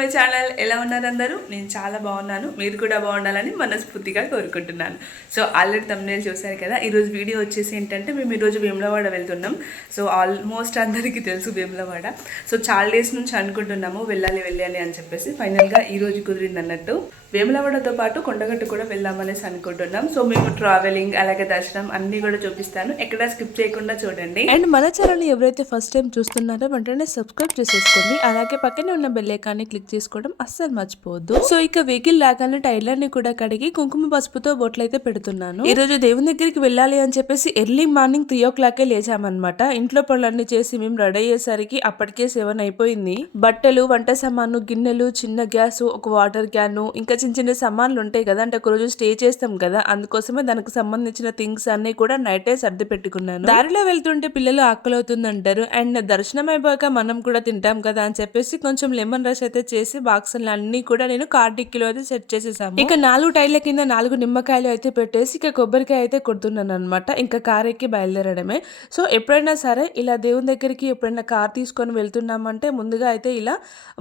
My channel. ఎలా ఉన్నారు అందరూ? నేను చాలా బాగున్నాను. మీరు కూడా బాగుండాలని మనస్ఫూర్తిగా కోరుకుంటున్నాను. సో ఆల్రెడీ thumbnail చూశారు కదా. ఈరోజు వీడియో వచ్చేసి ఏంటంటే మేము ఈరోజు వేములవాడ వెళ్తున్నాం. సో ఆల్మోస్ట్ అందరికీ తెలుసు వేములవాడ. సో చాలా డేస్ నుంచి అనుకుంటున్నాము వెళ్ళాలి అని చెప్పేసి ఫైనల్గా ఈరోజు కుదిరింది అన్నట్టు. వేములవాడతో పాటు కొండగట్టు కూడా వెళ్దామనేసి అనుకుంటున్నాం. సో మేము ట్రావెలింగ్ అలాగే దర్శనం అన్నీ కూడా చూపిస్తాను, ఎక్కడ స్కిప్ చేయకుండా చూడండి. అండ్ మన ఛానల్ని ఎవరైతే ఫస్ట్ టైం చూస్తున్నారో వెంటనే సబ్స్క్రైబ్ చేసేసుకోండి. అలాగే పక్కనే ఉన్న బెల్ ఐకాన్ని క్లిక్ చేసుకోవడం అస్సలు మర్చిపోవద్దు. సో ఇక వెహికల్ లాగానే టైర్లన్నీ కూడా కడిగి కుంకుమ పసుపుతో బొట్లు అయితే పెడుతున్నాను. ఈ రోజు దేవుని దగ్గరికి వెళ్ళాలి అని చెప్పేసి ఎర్లీ మార్నింగ్ 3 o'clock లేచామన్నమాట. ఇంట్లో పనులన్నీ చేసి మేము రెడీ అయ్యేసరికి అప్పటికే 7 అయిపోయింది. బట్టలు, వంట సామాను, గిన్నెలు, చిన్న గ్యాస్, ఒక వాటర్ క్యాన్, ఇంకా చిన్న చిన్న సామాన్లు ఉంటాయి కదా, అంటే ఒక రోజు స్టే చేస్తాం కదా, అందుకోసమే దానికి సంబంధించిన థింగ్స్ అన్ని కూడా నైటే సర్ది పెట్టుకున్నాను. దారిలో వెళ్తుంటే పిల్లలు ఆకలి అవుతుంది అంటారు, అండ్ దర్శనం అయిపోయాక మనం కూడా తింటాం కదా అని చెప్పేసి కొంచెం లెమన్ రస్ అయితే చేసి బాక్స్ అన్ని కూడా నేను కార్ డిక్కీలో అయితే సెట్ చేసేసాము. ఇక 4 టైర్ల కింద 4 నిమ్మకాయలు అయితే పెట్టేసి ఇక కొబ్బరికాయ అయితే కొడుతున్నాను అనమాట. ఇంకా కార్ ఎక్కి బయలుదేరడమే. సో ఎప్పుడైనా సరే ఇలా దేవుని దగ్గరికి ఎప్పుడైనా కార్ తీసుకొని వెళ్తున్నామంటే ముందుగా అయితే ఇలా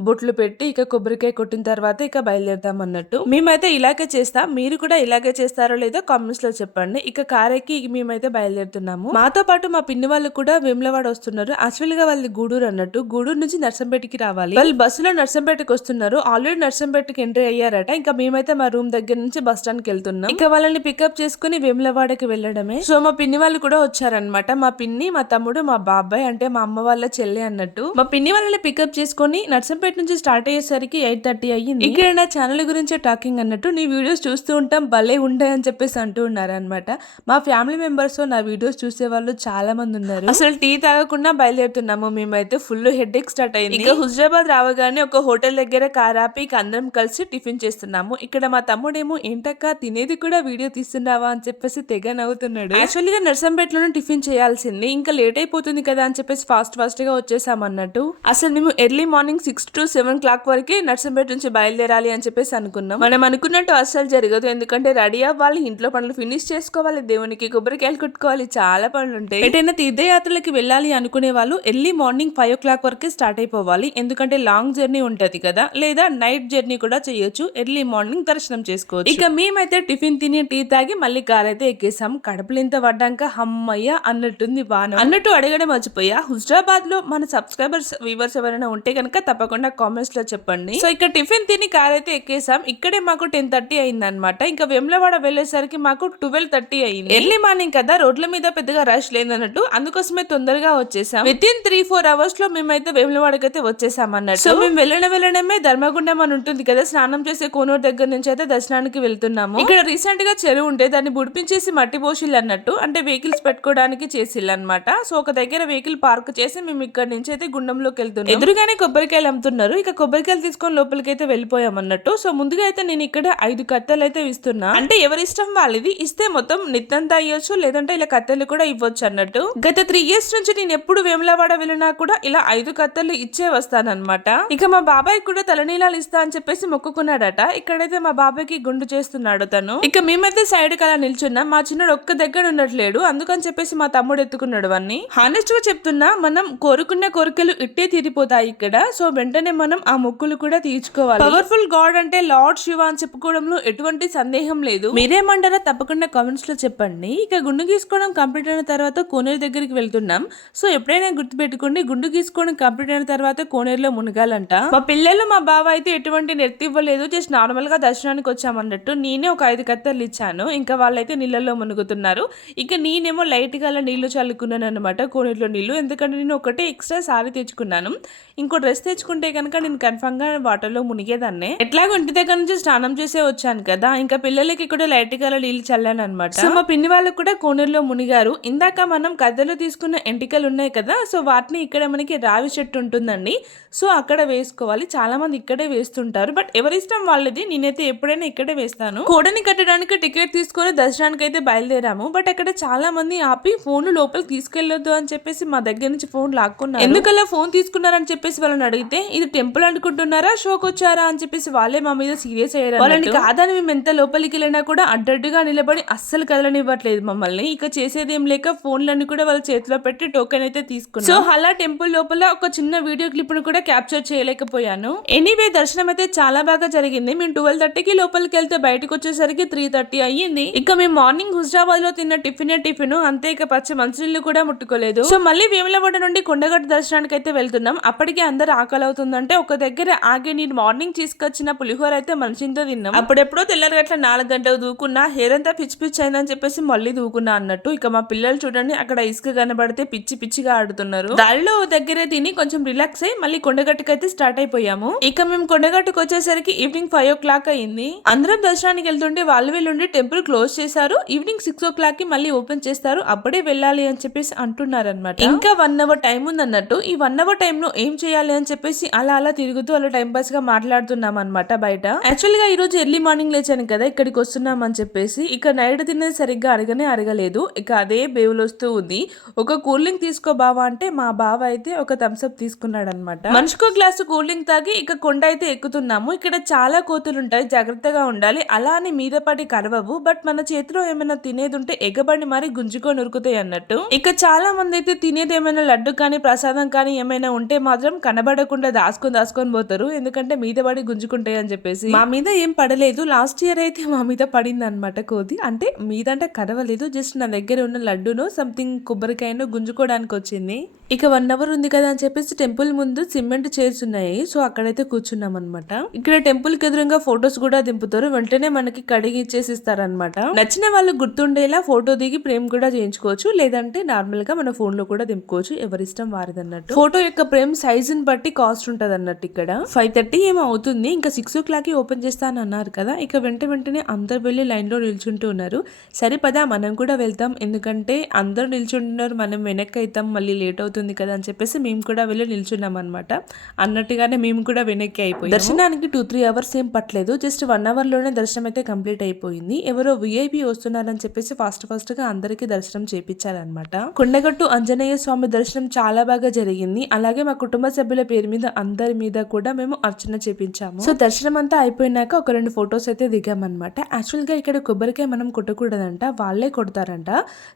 బొట్లు పెట్టి ఇక కొబ్బరికాయ కొట్టిన తర్వాత ఇక బయలుదేరుతాం అన్నట్టు. మేమైతే ఇలాగే చేస్తాం. మీరు కూడా ఇలాగే చేస్తారో లేదో కామెంట్స్ లో చెప్పండి. ఇక కార్ ఎక్కి మేమైతే బయలుదేరుతున్నాము. మాతో పాటు మా పిన్ని వాళ్ళు కూడా వేములవాడ వస్తున్నారు. యాక్చువల్ గా వాళ్ళది గూడూరు అన్నట్టు. గూడూరు నుంచి నర్సంపేటకి రావాలి. వాళ్ళు బస్సులో నర్సంపేటకి వస్తున్నారు. ఆల్రెడీ నర్సంపేటకి ఎంట్రీ అయ్యారట. ఇంకా మేమైతే మా రూమ్ దగ్గర నుంచి బస్ స్టాండ్ కి వెళ్తున్నాం. ఇంకా వాళ్ళని పికప్ చేసుకుని వేములవాడకి వెళ్ళడమే. సో మా పిన్ని వాళ్ళు కూడా వచ్చారనమాట. మా పిన్ని, మా తమ్ముడు, మా బాబాయ్ అంటే మా అమ్మ వాళ్ళ చెల్లె అన్నట్టు. మా పిన్ని వాళ్ళని పికప్ చేసుకుని నర్సంపేట నుంచి స్టార్ట్ అయ్యేసరికి 8:30 అయ్యింది. ఇక్కడ నా ఛానల్ గురించి టాకింగ్ అన్నట్టు నీ వీడియోస్ చూస్తూ ఉంటాం, భలే ఉంటాయి అని చెప్పేసి అంటూ ఉన్నారు అనమాట. మా ఫ్యామిలీ మెంబర్స్ నా వీడియోస్ చూసే వాళ్ళు చాలా మంది ఉన్నారు. అసలు టీ తాగకుండా బయలుదేరుతున్నాము. మేమైతే ఫుల్ హెడ్ ఎక్ స్టార్ట్ అయింది. ఇక హుజరాబాద్ రావగానే ఒక హోటల్ దగ్గర కార్ ఆపి ఇక అందరం కలిసి టిఫిన్ చేస్తున్నాము. ఇక్కడ మా తమ్ముడేమో ఏంటక్క తినేది కూడా వీడియో తీస్తున్నావా అని చెప్పేసి తెగ నవ్వుతున్నాడు. యాక్చువల్లీ గా నర్సంపేటలోనే టిఫిన్ చేయాల్సింది, ఇంకా లేట్ అయిపోతుంది కదా అని చెప్పేసి ఫాస్ట్ గా వచ్చేసాం అన్నట్టు. అసలు మేము ఎర్లీ మార్నింగ్ 6 to 7 o'clock వరకు నర్సంపేట నుంచి బయలుదేరాలి అని చెప్పేసి అనుకున్నాం. మనం అనుకున్నట్టు అస్సలు జరగదు. ఎందుకంటే రెడీ అవ్వాలి, ఇంట్లో పనులు ఫినిష్ చేసుకోవాలి, దేవునికి కొబ్బరికాయలు కొట్టుకోవాలి, చాలా పనులు ఉంటాయి. ఎటైనా తీర్థయాత్రలకి వెళ్ళాలి అనుకునే వాళ్ళు ఎర్లీ మార్నింగ్ 5 o'clock వరకే స్టార్ట్ అయిపోవాలి. ఎందుకంటే లాంగ్ జర్నీ ఉంటది కదా, లేదా నైట్ జర్నీ కూడా చేయొచ్చు. ఎర్లీ మార్నింగ్ దర్శనం చేసుకోవచ్చు. ఇక మేమైతే టిఫిన్ తిని టీ తాగి మళ్ళీ కార్ అయితే ఎక్కేసాం. కడుపులు ఇంత పడ్డాక హమ్మయ్య అన్నట్టుంది వాన. అన్నట్టు అడగడం మర్చిపోయా, హుజరాబాద్ లో మన సబ్స్క్రైబర్స్ వ్యూవర్స్ ఎవరైనా ఉంటే కనుక తప్పకుండా కామెంట్స్ లో చెప్పండి. సో ఇక్కడ టిఫిన్ తిని కార్ అయితే ఎక్కేసాం. ఇక్కడే మాకు 10:30 అయింది అనమాట. ఇంకా వేములవాడ వెళ్ళేసరికి మాకు 12:30 అయింది. ఎర్లీ మార్నింగ్ కదా, రోడ్ల మీద పెద్దగా రష్ లేదన్నట్టు, అందుకోసమే తొందరగా వచ్చేసాం. వితిన్ 3-4 hours లో మేమైతే వేములవాడకి అయితే వచ్చేసాం అన్నట్టు. సో మేము వెళ్ళడమే ధర్మగుండం అని ఉంటుంది కదా, స్నానం చేసే కోనూరు దగ్గర నుంచి అయితే దర్శనానికి వెళ్తున్నాము. ఇక్కడ రీసెంట్ గా చెరువు ఉంటే దాన్ని బుడిపించేసి మట్టి పోసిల్ అన్నట్టు, అంటే వెహికల్స్ పెట్టుకోవడానికి చేసిల్ అనమాట. సో ఒక దగ్గర వెహికల్ పార్క్ చేసి మేము ఇక్కడ నుంచి అయితే గుండంలోకి వెళ్తున్నాం. ఎదురుగానే కొబ్బరికాయలు అమ్ముతున్నారు. ఇక కొబ్బరికాయలు తీసుకొని లోపలికి అయితే వెళ్ళిపోయాం అన్నట్టు. సో ముందుగా అయితే నేను ఇక్కడ 5 కత్తెలు అయితే ఇస్తున్నా. అంటే ఎవరిష్టం వాళ్ళది, ఇస్తే మొత్తం నిత్తంతా ఇవ్వచ్చు, లేదంటే ఇలా కత్తెలు కూడా ఇవ్వచ్చు అన్నట్టు. గత 3 years నుంచి నేను ఎప్పుడు వేములవాడ వెళ్ళినా కూడా ఇలా 5 కత్తెలు ఇచ్చే వస్తానన్నమాట. ఇక మా బాబాయ్ కూడా తలనీలాలు ఇస్తా అని చెప్పేసి మొక్కుకున్నాడట. ఇక్కడైతే మా బాబాయ్కి గుండు చేస్తున్నాడు తను. ఇక మేమైతే సైడ్ కి అలా నిల్చున్నాం. మా చిన్నడు ఒక్క దగ్గర ఉండట్లేడు, అందుకని చెప్పేసి మా తమ్ముడు ఎత్తుకున్నాడు అన్ని. హానెస్ట్ గా చెప్తున్నా, మనం కోరుకున్న కోరికలు ఇట్టే తీరిపోతాయి ఇక్కడ. సో వెంటనే మనం ఆ మొక్కులు కూడా తీర్చుకోవాలి. పవర్ఫుల్ గాడ్ అంటే లార్డ్ శివ అని చెప్పుకోవడంలో ఎటువంటి సందేహం లేదు. మీరేమంటారో తప్పకుండా కామెంట్స్ లో చెప్పండి. ఇక గుండు గీసుకోవడం కంప్లీట్ అయిన తర్వాత కోనేరు దగ్గరికి వెళ్తున్నాం. సో ఎప్పుడైనా గుర్తు పెట్టుకోండి, గుండు గీసుకోవడం కంప్లీట్ అయిన తర్వాత కోనేరులో మునగాలంట. మా పిల్లలు మా బావ అయితే ఎటువంటి నెత్తి ఇవ్వలేదు, జస్ట్ నార్మల్ గా దర్శనానికి వచ్చామన్నట్టు. నేనే ఒక 5 కత్తెలు ఇచ్చాను, ఇంకా వాళ్ళైతే నీళ్ళల్లో మునుగుతున్నారు. ఇక నేనేమో లైట్ గా నీళ్లు చల్లుకున్నాను అనమాట కోనేరులో నీళ్లు. ఎందుకంటే నేను ఒకటే ఎక్స్ట్రా సారీ తెచ్చుకున్నాను, ఇంకో డ్రెస్ తెచ్చుకుంటే కనుక నేను కన్ఫర్మ్ గా వాటర్ లో మునిగేదాన్ని. ఎట్లాగో ఇంటి దగ్గర నుంచి స్నానం చేసే వచ్చాను కదా, ఇంకా పిల్లలకి కూడా లైట్ గా నీళ్లు చల్లాను అనమాట. సో మా పిన్ని వాళ్ళకి కూడా కోనేరులో మునిగారు. ఇందాక మనం కథలో తీసుకున్న ఎంటికలు ఉన్నాయి కదా, సో వాటిని ఇక్కడ మనకి రావి చెట్టు ఉంటుందండి, సో అక్కడ వేసుకోవాలి. చాలా మంది ఇక్కడే వేస్తుంటారు, బట్ ఎవరిష్టం వాళ్ళది. నేనైతే ఎప్పుడైనా ఇక్కడే వేస్తాను. కోడని కట్టడానికి టికెట్ తీసుకొని దర్శనానికి అయితే బయలుదేరాము. బట్ అక్కడ చాలా మంది ఆపి ఫోన్లు లోపలికి తీసుకెళ్లొద్దు అని చెప్పేసి మా దగ్గర నుంచి ఫోన్ లాక్కున్నారు. ఎందుకలా ఫోన్ తీసుకున్నారని చెప్పేసి వాళ్ళని అడిగితే, ఇది టెంపుల్ అనుకుంటున్నారా, షోకి వచ్చారా అని చెప్పేసి వాళ్ళే మా మీద సీరియస్ అయ్యారు. వాళ్ళని కాదని మేము ఎంత లోపలికి వెళ్ళినా కూడా అడ్డడ్డుగా నిలబడి అస్సలు కదలనివ్వట్లేదు మమ్మల్ని. ఇక చేసేది ఏం లేక ఫోన్లన్నీ కూడా వాళ్ళ చేతిలో పెట్టి టోకెన్ అయితే తీసుకున్నాం. సో అలా టెంపుల్ లోపల ఒక చిన్న వీడియో క్లిప్ ను కూడా క్యాప్చర్ చేయలేకపోయాను. ఎనీవే దర్శనం అయితే చాలా బాగా జరిగింది. మేము 12:30కి లోపలికి వెళ్తే బయటకు వచ్చేసరికి 3:30 అయ్యింది. ఇక మేము మార్నింగ్ హుజరాబాద్ లో తిన్న టిఫిన్ అంతే, ఇక పచ్చ మంచినీళ్ళు కూడా ముట్టుకోలేదు. సో మళ్ళీ వేములవాడ నుండి కొండగట్టు దర్శనానికి అయితే వెళ్తున్నాం. అప్పటికే అందరు ఆకలి అవుతుందంటే ఒక దగ్గర ఆగి నేను మార్నింగ్ తీసుకొచ్చిన పులిహోర అయితే మంచితో తిన్నాం. అప్పుడెప్పుడో తెల్లరగట్ల 4 గంటలు దూకున్నా, హెయిర్ అంతా పిచ్చి పిచ్చి అయిందని చెప్పేసి మళ్ళీ దూకున్నా అన్నట్టు. ఇక మా పిల్లలు చూడండి అక్కడ ఇసుక కనబడితే పిచ్చి పిచ్చిగా ఆడుతున్నారు. దారిలో దగ్గరే తిని కొంచెం రిలాక్స్ అయ్యి మళ్ళీ కొండగట్టుకు అయితే స్టార్ట్ అయిపోయాము. ఇక మేము కొండగట్టుకు వచ్చేసరికి ఈవినింగ్ 5 o'clock అయింది. అందరం దర్శనానికి వెళ్తుంటే వాళ్ళు వెళ్ళుండి టెంపుల్ క్లోజ్ చేశారు. ఈవినింగ్ 6 o'clock కి మళ్ళీ ఓపెన్ చేస్తారు, అప్పుడే వెళ్ళాలి అని చెప్పేసి అంటున్నారు అనమాట. ఇంకా 1 hour టైం ఉంది అన్నట్టు. ఈ 1 hour టైం లో ఏం చేయాలి అని చెప్పేసి అలా తిరుగుతూ అలా టైం పాస్ గా మాట్లాడుతున్నాం అనమాట బయట. యాక్చువల్ గా ఈ రోజు ఎర్లీ మార్నింగ్ లేచాను కదా ఇక్కడికి వస్తున్నాం అని చెప్పేసి. ఇక నైట్ తిన్నది సరిగ్గా అరగలేదు. ఇక అదే బేవులు వస్తూ ఉంది. ఒక కూల్ డ్రింక్ తీసుకో బావా అంటే మా బావ అయితే ఒక థమ్స్ అప్ తీసుకున్నాడు అనమాట. మనిషికో గ్లాసు కూల్ డ్రింక్ తాగి ఇక కొండ అయితే ఎక్కుతున్నాము. ఇక్కడ చాలా కోతులు ఉంటాయి, జాగ్రత్తగా ఉండాలి. అలా అని మీద పడి కరవవు, బట్ మన చేతిలో ఏమైనా తినేది ఉంటే ఎగబడి మరి గుంజుకొని ఉరుకుతాయి అన్నట్టు. ఇక చాలా మంది అయితే తినేది ఏమైనా లడ్డు కానీ ప్రసాదం కానీ ఏమైనా ఉంటే మాత్రం కనబడకుండా దాచుకొని పోతారు, ఎందుకంటే మీద పడి గుంజుకుంటాయి అని చెప్పేసి. మా మీద ఏం పడలేదు. లాస్ట్ ఇయర్ అయితే మా మీద పడింది అనమాట కోతి. అంటే మీద అంటే కరవలేదు, జస్ట్ నా దగ్గర ఉన్న లడ్డును సంథింగ్ కొబ్బరికాయను గుంజుకోవడానికి వచ్చింది. ఇక 1 hour ఉంది కదా అని చెప్పేసి టెంపుల్ ముందు సిమెంట్ చైర్స్ ఉన్నాయి, సో అక్కడైతే కూర్చున్నాం అనమాట. ఇక్కడ టెంపుల్ కి ఎదురుగా ఫొటోస్ కూడా దింపుతారు, వెంటనే మనకి కడిగి ఇచ్చేసి ఇస్తారనమాట. నచ్చిన వాళ్ళు గుర్తుండేలా ఫోటో దిగి ఫ్రేమ్ కూడా చేయించుకోవచ్చు, లేదంటే నార్మల్ గా మన ఫోన్ లో కూడా దింపుకోవచ్చు, ఎవరిష్టం వారిది అన్నట్టు. ఫోటో యొక్క ఫ్రేమ్ సైజ్ ని బట్టి కాస్ట్ ఉంటది అన్నట్టు. ఇక్కడ 5:30 ఏమో అవుతుంది, ఇంకా 6 o'clock ఓపెన్ చేస్తా అని అన్నారు కదా. ఇక వెంటనే అందరు వెళ్ళి లైన్ లో నిల్చుంటూ ఉన్నారు. సరిపదా మనం కూడా వెళ్తాం, ఎందుకంటే అందరూ నిల్చుంటున్నారు, మనం వెనక్కి అవుతాం, మళ్ళీ లేట్ అవుతుంది కదా అని చెప్పేసి మేము కూడా వెళ్ళి నిల్చున్నాం అనమాట. అన్నట్టుగానే మేము కూడా వెనక్కి అయిపోయి దర్శనానికి 2-3 hours ఏం పట్టలేదు, జస్ట్ 1 hour లోనే దర్శనం అయితే కంప్లీట్ అయిపోయింది. ఎవరో విఐపి వస్తున్నారని చెప్పేసి ఫాస్ట్ గా అందరికి దర్శనం చేయించారనమాట. కొండగట్టు ఆంజనేయ స్వామి దర్శనం చాలా బాగా జరిగింది. అలాగే మా కుటుంబ సభ్యుల పేరు మీద అందరి మీద కూడా మేము అర్చన చేపించాము. సో దర్శనం అంతా అయిపోయినాక ఒక 2 photos అయితే దిగామన్నమాట. యాక్చువల్ గా ఇక్కడ కొబ్బరికాయ మనం కొట్టకూడదంట, వాళ్ళే కొడతారంట.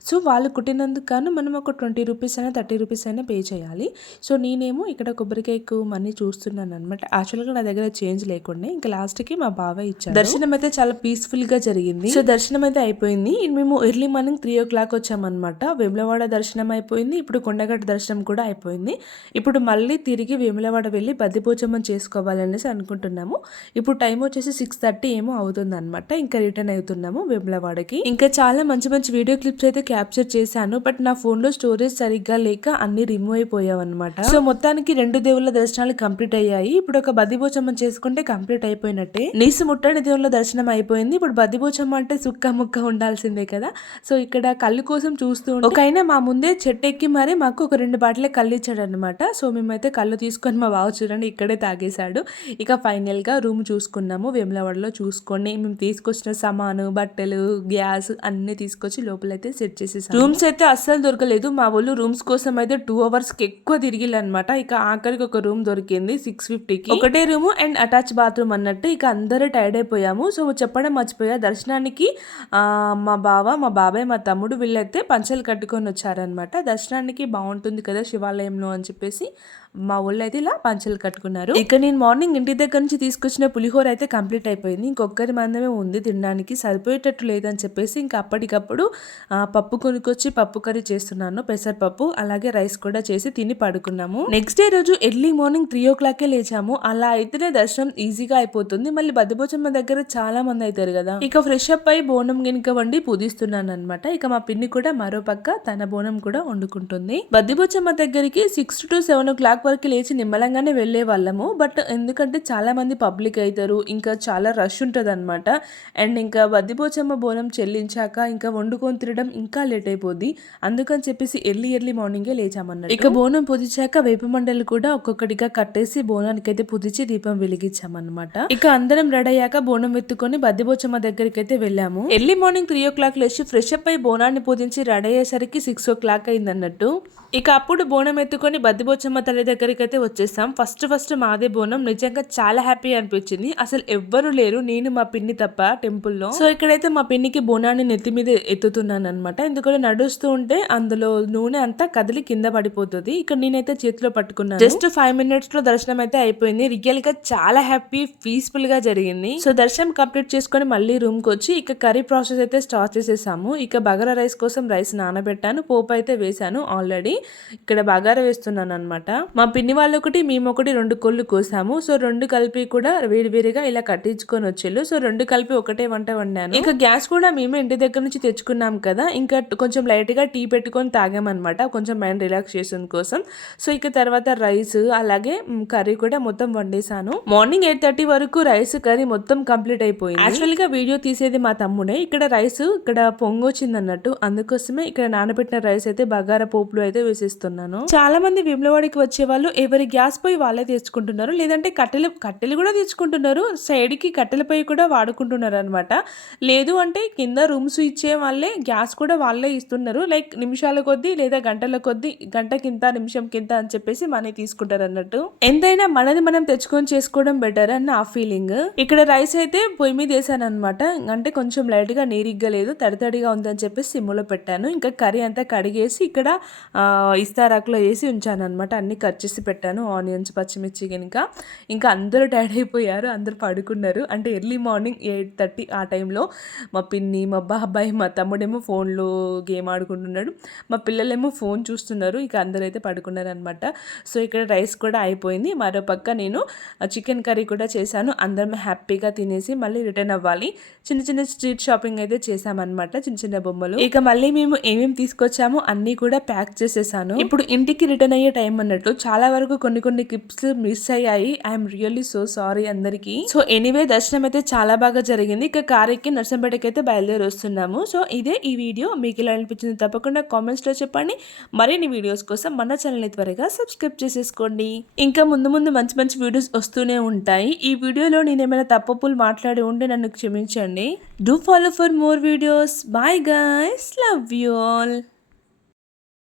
సో వాళ్ళు కుట్టినందుకు గాను మనం ఒక 20 rupees అయినా 30 rupees అయినా పే చేయాలి. సో నేనేమో ఇక్కడ కొబ్బరికాయకు మనీ చూస్తున్నాను అనమాట. యాక్చువల్ గా నా దగ్గర చేంజ్ లేకుండా ఇంకా లాస్ట్ కి మా బావ ఇచ్చారు. దర్శనం అయితే చాలా పీస్ఫుల్ గా జరిగింది. సో దర్శనం అయితే అయిపోయింది. మేము ఎర్లీ మార్నింగ్ 3 o'clock వచ్చామన్నమాట. వేములవాడ దర్శనం అయిపోయింది, ఇప్పుడు కొండగట్టు దర్శనం కూడా అయిపోయింది. ఇప్పుడు మళ్ళీ తిరిగి వేములవాడ వెళ్ళి బద్దిపోచమ్మని చేసుకోవాలనేసి అనుకుంటున్నాము. ఇప్పుడు టైం వచ్చేసి 6:30 ఏమో అవుతుంది అనమాట. ఇంకా రిటర్న్ అవుతున్నాము వేములవాడకి. ఇంకా చాలా మంచి వీడియో క్లిప్స్ అయితే క్యాప్చర్ చేశాను, బట్ నా ఫోన్ లో స్టోరేజ్ సరిగ్గా లేక అన్ని రిమూవ్ అయిపోయావు అనమాట. సో మొత్తానికి 2 దేవుళ్ళ దర్శనాలు కంప్లీట్ అయ్యాయి. ఇప్పుడు ఒక బద్దిపోచమ్మని చేసుకుంటే కంప్లీట్ అయిపోయినట్టే. నీసు ముట్టని దేవుళ్ళ దర్శనం అయిపోయింది. ఇప్పుడు బద్దిపోచమ్మ అంటే సుక్క ముక్క ఉండాల్సిందే కదా. సో ఇక్కడ కళ్ళు కోసం చూస్తూ ఒక ఆయన మా ముందే చెట్టు ఎక్కి మరి మాకు ఒక 2 బాటిల్ కళ్ళు ఇచ్చాడు అనమాట. సో మేమైతే కళ్ళు తీసుకొని మా బావ చూడండి ఇక్కడే తాగేశాడు. ఇక ఫైనల్ గా రూమ్ చూసుకున్నాము వేములవాడలో. చూసుకొని మేము తీసుకొచ్చిన సామాను, బట్టలు, గ్యాస్ అన్ని తీసుకొచ్చి లోపలైతే సెట్ చేసేసాము. రూమ్స్ అయితే అస్సలు దొరకలేదు. మా వాళ్ళు రూమ్స్ కోసం అయితే 2 hours కి ఎక్కువ తిరిగిలన్నమాట. ఇక ఆఖరికి ఒక రూమ్ దొరికింది 650కి. ఒకటే రూమ్ అండ్ అటాచ్ బాత్రూమ్ అన్నట్టు. ఇక అందరూ టైర్డ్ అయిపోయాము. సో చెప్పడం మర్చిపోయా, దర్శనానికి మా బావ, మా బాబాయ్, మా తమ్ముడు వీళ్ళైతే పంచలు కట్టుకొని వచ్చారనమాట. దర్శనానికి బాగుంటుంది కదా శివాలయంలో అని చెప్పేసి మా ఊళ్ళో అయితే ఇలా పంచలు కట్టుకున్నారు. ఇక నేను మార్నింగ్ ఇంటి దగ్గర నుంచి తీసుకొచ్చిన పులిహోర అయితే కంప్లీట్ అయిపోయింది. ఇంకొకరి మందమే ఉంది తినడానికి, సరిపోయేటట్టు లేదని చెప్పేసి ఇంకా అప్పటికప్పుడు పప్పు కొనుక్కొచ్చి పప్పు కర్రీ చేస్తున్నాను, పెసరపప్పు. అలాగే రైస్ కూడా చేసి తిని పడుకున్నాము. నెక్స్ట్ డే రోజు ఎర్లీ మార్నింగ్ 3 o'clock లేచాము. అలా అయితేనే దర్శనం ఈజీగా అయిపోతుంది. మళ్ళీ బద్దిపోచమ్మ దగ్గర చాలా మంది అవుతారు కదా. ఇక ఫ్రెష్ అప్ అయి బోనం గినక వండి పూజిస్తున్నాను అనమాట. ఇక మా పిన్ని కూడా మరో పక్క తన బోనం కూడా వండుకుంటుంది. బద్దిపోచమ్మ దగ్గరికి 6 to 7 o'clock వరకు లేచి నిమ్మలంగానే వెళ్లే వాళ్ళము. బట్ ఎందుకంటే చాలా మంది పబ్లిక్ అవుతారు, ఇంకా చాలా రష్ ఉంటది అనమాట. అండ్ ఇంకా బద్దిపోచమ్మ బోనం చెల్లించాక ఇంకా వండుకొని తినడం ఇంకా లేట్ అయిపోద్ది. అందుకని చెప్పేసి ఎర్లీ మార్నింగే లేచామన్నట్టు. ఇక బోనం పూజించాక వేప మండలు కూడా ఒక్కొక్కటిగా కట్టేసి బోనానికి అయితే పూజించి దీపం వెలిగించామన్నమాట. ఇక అందరం రెడీ అయ్యాక బోనం ఎత్తుకొని బద్దిపోచమ్మ దగ్గరికి అయితే వెళ్ళాము. ఎర్లీ మార్నింగ్ 3 o'clock లేచి ఫ్రెష్ అప్ అయి బోనాన్ని పూజించి రెడీ అయ్యేసరికి 6 o'clock అయింది అన్నట్టు. ఇక అప్పుడు బోనం ఎత్తుకొని బద్దిపోచమ్మ తల్లి దగ్గరికి అయితే వచ్చేసాం. ఫస్ట్ మాదే బోనం. నిజంగా చాలా హ్యాపీ అనిపించింది. అసలు ఎవ్వరు లేరు, నేను మా పిన్ని తప్ప టెంపుల్లో. సో ఇక్కడైతే మా పిన్నికి బోనాన్ని నెత్తి మీద ఎత్తుతున్నాను అనమాట. ఎందుకంటే నడుస్తూ ఉంటే అందులో నూనె అంతా కదిలి కింద పడిపోతుంది. ఇక్కడ నేనైతే చేతిలో పట్టుకున్నాను. జస్ట్ 5 minutes లో దర్శనం అయితే అయిపోయింది. రియల్ గా చాలా హ్యాపీ, పీస్ఫుల్ గా జరిగింది. సో దర్శనం కంప్లీట్ చేసుకొని మళ్ళీ రూమ్ కి వచ్చి ఇక కర్రీ ప్రాసెస్ అయితే స్టార్ట్ చేసేసాము. ఇక బగారా రైస్ కోసం రైస్ నానబెట్టాను, పోపు అయితే వేసాను ఆల్రెడీ. ఇక్కడ బగారా వేస్తున్నాను అనమాట. మా పిన్ని వాళ్ళు ఒకటి, మేము ఒకటి 2 కోళ్ళు కోసాము. సో 2 కలిపి కూడా వేడివేడిగా ఇలా కట్టించుకొని వచ్చేళ్ళు. సో 2 కలిపి ఒకటే వంట వండాను. ఇంకా గ్యాస్ కూడా మేమే ఇంటి దగ్గర నుంచి తెచ్చుకున్నాం కదా, ఇంకా కొంచెం లైట్ గా టీ పెట్టుకొని తాగామన్నమాట, కొంచెం మైండ్ రిలాక్సేషన్ కోసం. సో ఇక తర్వాత రైస్ అలాగే కర్రీ కూడా మొత్తం వండేసాను. మార్నింగ్ 8:30 వరకు రైస్ కర్రీ మొత్తం కంప్లీట్ అయిపోయింది. యాక్చువల్ గా వీడియో తీసేది మా తమ్ముడే. ఇక్కడ రైస్ ఇక్కడ పొంగొచ్చింది అన్నట్టు, అందుకోసమే ఇక్కడ నానబెట్టిన రైస్ అయితే బగారా పోపులో అయితే వేసేస్తున్నాను. చాలా మంది వేములవాడకి వచ్చే వాళ్ళు ఎవరి గ్యాస్ పొయ్యి వాళ్ళే తెచ్చుకుంటున్నారు, లేదంటే కట్టెలు కూడా తెచ్చుకుంటున్నారు. సైడ్ కి కట్టెల పొయ్యి కూడా వాడుకుంటున్నారు అనమాట. లేదు అంటే కింద రూమ్స్ ఇచ్చే వాళ్ళే గ్యాస్ కూడా వాళ్ళే ఇస్తున్నారు. లైక్ నిమిషాల కొద్దీ లేదా గంటల కొద్దీ, గంటకింత నిమిషం కింత అని చెప్పేసి మనీ తీసుకుంటారు అన్నట్టు. ఎంతైనా మనది మనం తెచ్చుకొని చేసుకోవడం బెటర్ అని నా ఫీలింగ్. ఇక్కడ రైస్ అయితే పొయ్యి మీద వేసాను అనమాట. అంటే కొంచెం లైట్ గా నీరిగ్గా లేదు, తడితడిగా ఉందని చెప్పేసి సిమ్లో పెట్టాను. ఇంకా కర్రీ అంతా కడిగేసి ఇక్కడ ఇస్తారాకులో వేసి ఉంచాను అనమాట. అన్ని కట్ చేసి పెట్టాను, ఆనియన్స్, పచ్చిమిర్చి. ఇంకా అందరూ టైర్డ్ అయిపోయారు, అందరూ పడుకున్నారు. అంటే ఎర్లీ మార్నింగ్ 8:30 ఆ టైంలో. మా పిన్ని, మా బాబాయ్, మా తమ్ముడేమో ఫోన్లో గేమ్ ఆడుకుంటున్నాడు, మా పిల్లలేమో ఫోన్ చూస్తున్నారు. ఇక అందరూ అయితే పడుకున్నారు అనమాట. సో ఇక్కడ రైస్ కూడా అయిపోయింది. మరో పక్క నేను చికెన్ కర్రీ కూడా చేశాను. అందరం హ్యాపీగా తినేసి మళ్ళీ రిటర్న్ అవ్వాలి. చిన్న స్ట్రీట్ షాపింగ్ అయితే చేసామన్నమాట, చిన్న బొమ్మలు. ఇక మళ్ళీ మేము ఏమేమి తీసుకొచ్చామో అన్ని కూడా ప్యాక్ చేసేసాను. ఇప్పుడు ఇంటికి రిటర్న్ అయ్యే టైం అన్నట్టు చాలా వరకు కొన్ని క్లిప్స్ మిస్ అయ్యాయి. ఐఎమ్ రియల్లీ సో సారీ అందరికి. సో ఎనీవే దర్శనం అయితే చాలా బాగా జరిగింది. ఇక కార్ ఎక్కి నర్సంపేటకి అయితే బయలుదేరి వస్తున్నాము. సో ఇదే ఈ వీడియో. మీకు ఇలా అనిపించింది తప్పకుండా కామెంట్స్ లో చెప్పండి. మరిన్ని వీడియోస్ కోసం మన ఛానల్ ని త్వరగా సబ్స్క్రైబ్ చేసేసుకోండి. ఇంకా ముందు మంచి వీడియోస్ వస్తూనే ఉంటాయి. ఈ వీడియోలో నేను ఏమైనా తప్పులు మాట్లాడి ఉంటే నన్ను క్షమించండి. Do follow for more videos. Bye guys, love you all.